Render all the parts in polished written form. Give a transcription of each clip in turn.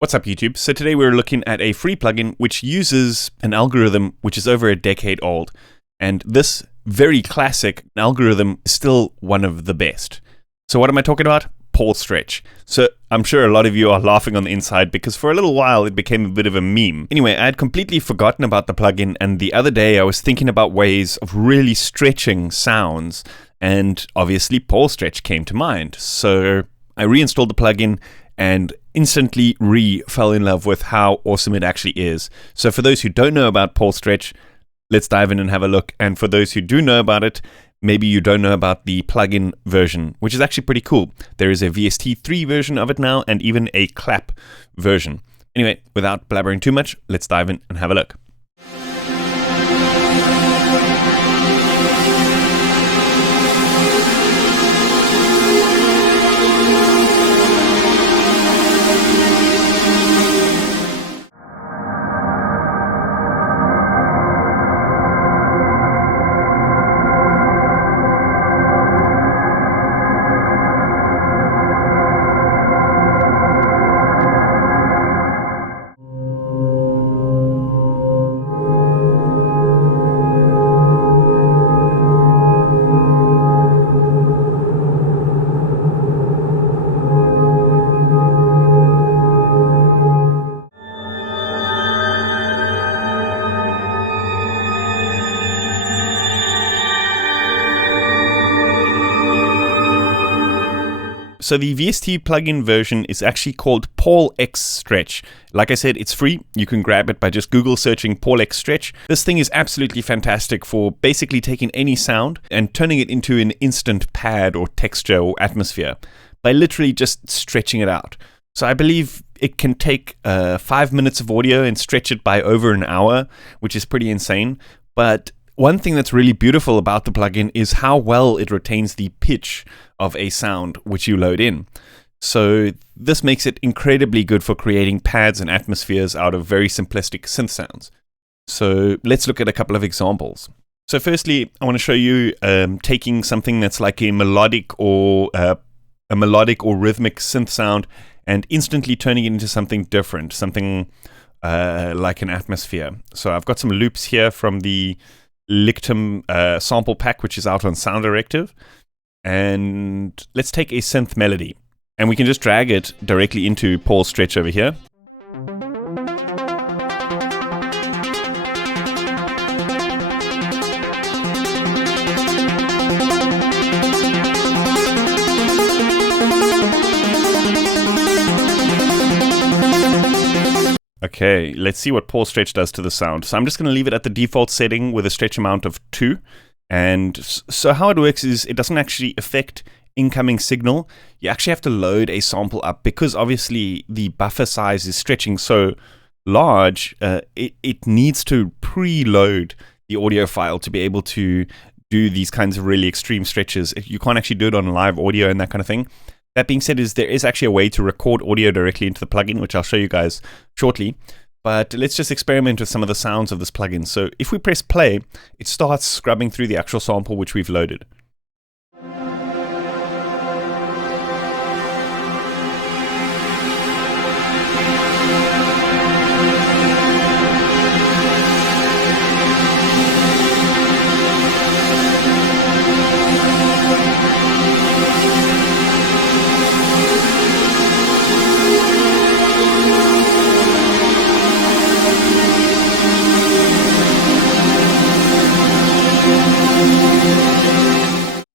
What's up YouTube? So today we're looking at a free plugin which uses an algorithm which is over a decade old. And this very classic algorithm is still one of the best. So what am I talking about? PaulStretch. So I'm sure a lot of you are laughing on the inside because for a little while it became a bit of a meme. Anyway, I had completely forgotten about the plugin, and the other day I was thinking about ways of really stretching sounds, and obviously PaulStretch came to mind. So I reinstalled the plugin and instantly fell in love with how awesome it actually is. So for those who don't know about PaulStretch, let's dive in and have a look. And for those who do know about it, maybe you don't know about the plugin version, which is actually pretty cool. There is a VST 3 version of it now, and even a clap version. Anyway, without blabbering too much, let's dive in and have a look. So the VST plugin version is actually called PaulStretch. Like I said, it's free. You can grab it by just Google searching PaulStretch. This thing is absolutely fantastic for basically taking any sound and turning it into an instant pad or texture or atmosphere by literally just stretching it out. So I believe it can take 5 minutes of audio and stretch it by over an hour, which is pretty insane. But one thing that's really beautiful about the plugin is how well it retains the pitch of a sound which you load in. So this makes it incredibly good for creating pads and atmospheres out of very simplistic synth sounds. So let's look at a couple of examples. So firstly, I want to show you taking something that's like a melodic or rhythmic synth sound and instantly turning it into something different, something like an atmosphere. So I've got some loops here from the Lictum sample pack, which is out on Sound Directive. And let's take a synth melody, and we can just drag it directly into PaulStretch over here. Okay, let's see what PaulStretch does to the sound. So I'm just going to leave it at the default setting with a stretch amount of 2. And so how it works is it doesn't actually affect incoming signal. You actually have to load a sample up because obviously the buffer size is stretching so large. It needs to preload the audio file to be able to do these kinds of really extreme stretches. You can't actually do it on live audio and that kind of thing. That being said, there is actually a way to record audio directly into the plugin, which I'll show you guys shortly. But let's just experiment with some of the sounds of this plugin. So if we press play, it starts scrubbing through the actual sample which we've loaded.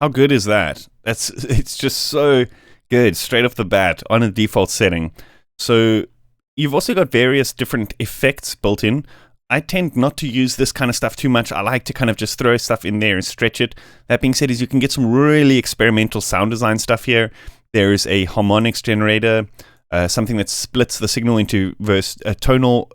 How good is that? It's just so good straight off the bat on a default setting. So you've also got various different effects built in. I tend not to use this kind of stuff too much. I like to kind of just throw stuff in there and stretch it. That being said, is you can get some really experimental sound design stuff here. There's a harmonics generator, something that splits the signal into both tonal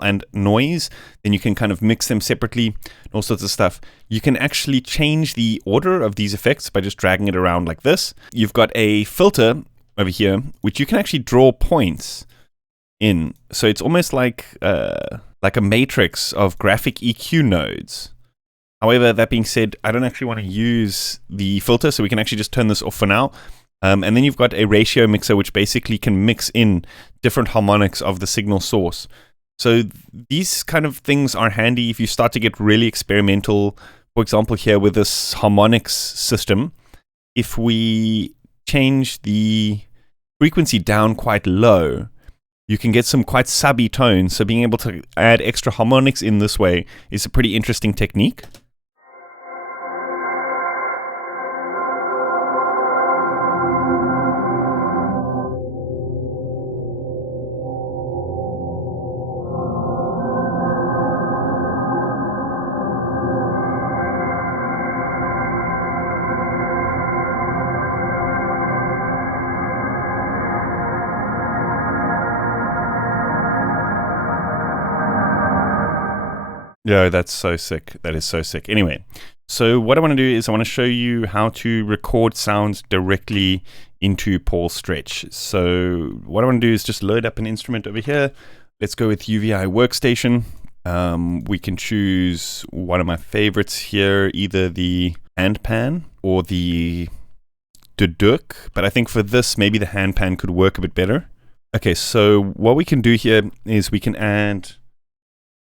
and noise. Then you can kind of mix them separately, all sorts of stuff. You can actually change the order of these effects by just dragging it around like this. You've got a filter over here, which you can actually draw points in. So it's almost like a matrix of graphic EQ nodes. However, that being said, I don't actually want to use the filter, so we can actually just turn this off for now. And then you've got a ratio mixer, which basically can mix in different harmonics of the signal source. So these kind of things are handy if you start to get really experimental. For example, here with this harmonics system, if we change the frequency down quite low, you can get some quite subby tones. So being able to add extra harmonics in this way is a pretty interesting technique. Yeah, that's so sick. That is so sick. Anyway, so what I want to do is I want to show you how to record sounds directly into PaulStretch. So what I want to do is just load up an instrument over here. Let's go with UVI Workstation. We can choose one of my favorites here, either the handpan or the duduk. But I think for this, maybe the handpan could work a bit better. Okay, so what we can do here is we can add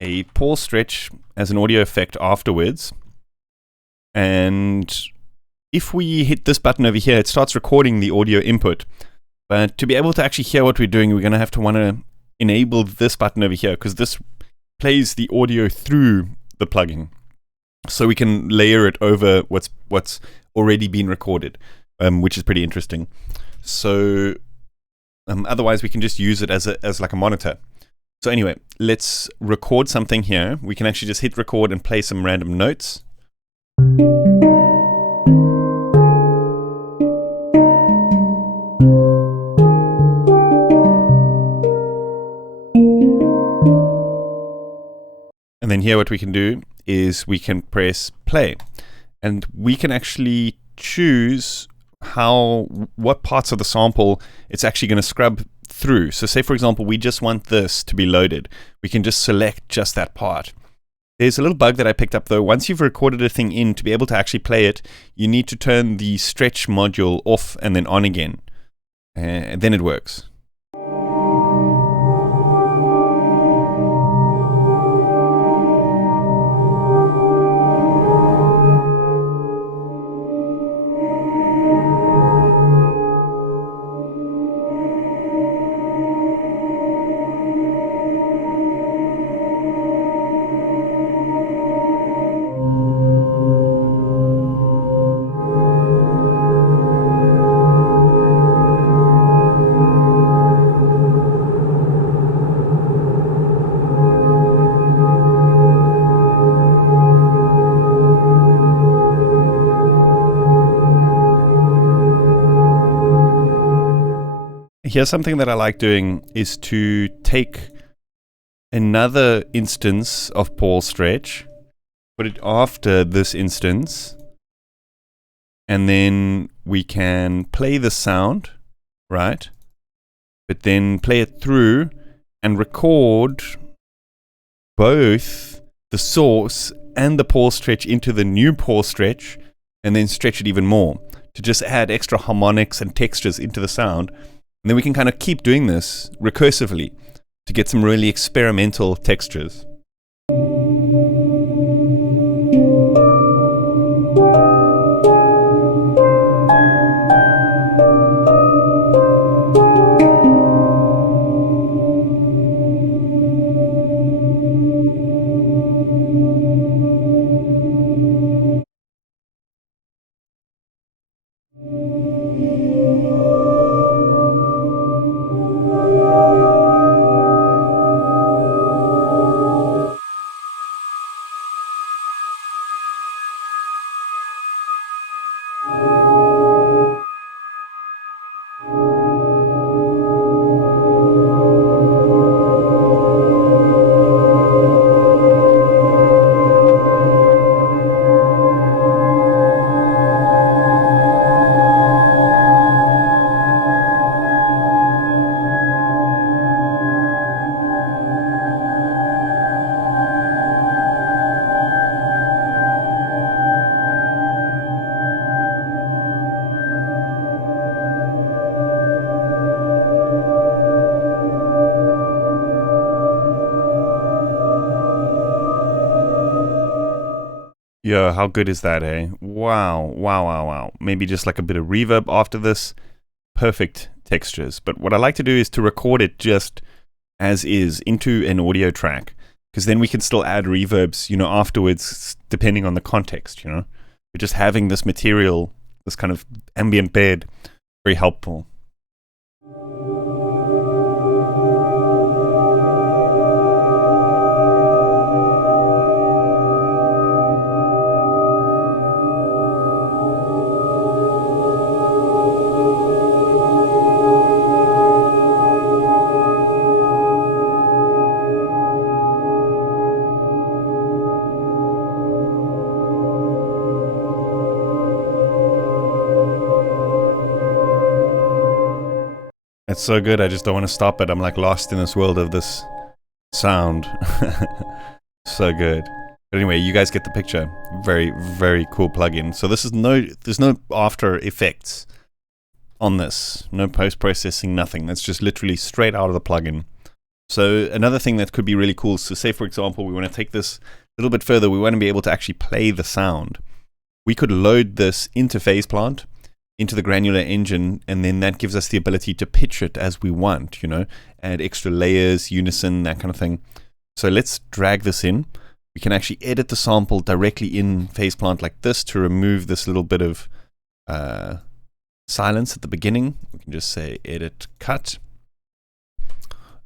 a PaulStretch as an audio effect afterwards, and if we hit this button over here, it starts recording the audio input. But to be able to actually hear what we're doing, we're going to have to want to enable this button over here, because this plays the audio through the plugin, so we can layer it over what's already been recorded, which is pretty interesting. So otherwise we can just use it as like a monitor. So anyway, let's record something here. We can actually just hit record and play some random notes. And then here what we can do is we can press play. And we can actually choose what parts of the sample it's actually going to scrub through. So say, for example, we just want this to be loaded. We can just select just that part. There's a little bug that I picked up though. Once you've recorded a thing in, to be able to actually play it, you need to turn the stretch module off and then on again. And then it works. Here's something that I like doing is to take another instance of PaulStretch, put it after this instance, and then we can play the sound, right? But then play it through and record both the source and the PaulStretch into the new PaulStretch, and then stretch it even more to just add extra harmonics and textures into the sound. And then we can kind of keep doing this recursively to get some really experimental textures. Yeah, how good is that, eh? Wow, wow, wow, wow. Maybe just like a bit of reverb after this. Perfect textures. But what I like to do is to record it just as is into an audio track, because then we can still add reverbs, you know, afterwards, depending on the context, you know. But just having this material, this kind of ambient bed, very helpful. It's so good, I just don't want to stop it. I'm like lost in this world of this sound. So good. But anyway, you guys get the picture. Very, very cool plugin. So this is there's no after effects on this. No post-processing, nothing. That's just literally straight out of the plugin. So another thing that could be really cool, so say for example, we want to take this a little bit further. We want to be able to actually play the sound. We could load this into FazePlant, into the granular engine, and then that gives us the ability to pitch it as we want, you know, add extra layers, unison, that kind of thing. So let's drag this in. We can actually edit the sample directly in FazePlant like this to remove this little bit of silence at the beginning. We can just say edit cut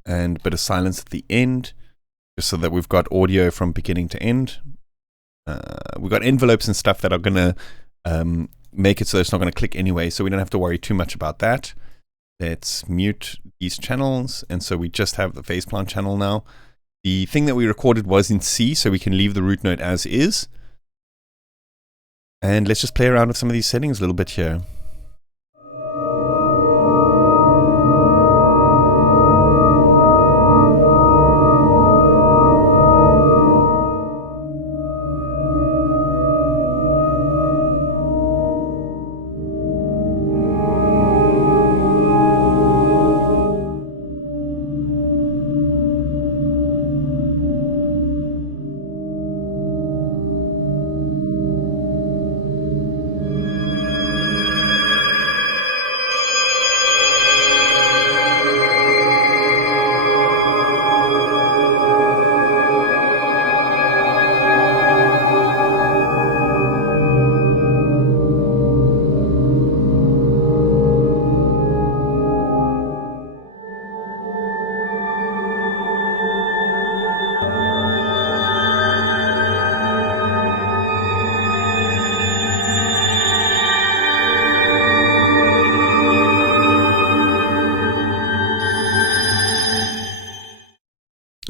and a bit of silence at the end, just so that we've got audio from beginning to end. We've got envelopes and stuff that are going to make it so it's not going to click anyway, so we don't have to worry too much about that. Let's mute these channels, and so we just have the FazePlant channel now. The thing that we recorded was in C, so we can leave the root note as is. And let's just play around with some of these settings a little bit here.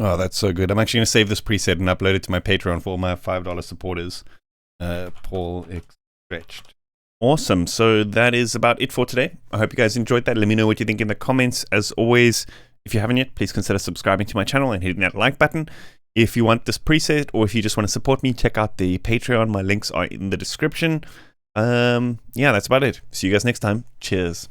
Oh, that's so good. I'm actually going to save this preset and upload it to my Patreon for all my $5 supporters. PaulStretch. Awesome. So that is about it for today. I hope you guys enjoyed that. Let me know what you think in the comments. As always, if you haven't yet, please consider subscribing to my channel and hitting that like button. If you want this preset, or if you just want to support me, check out the Patreon. My links are in the description. Yeah, that's about it. See you guys next time. Cheers.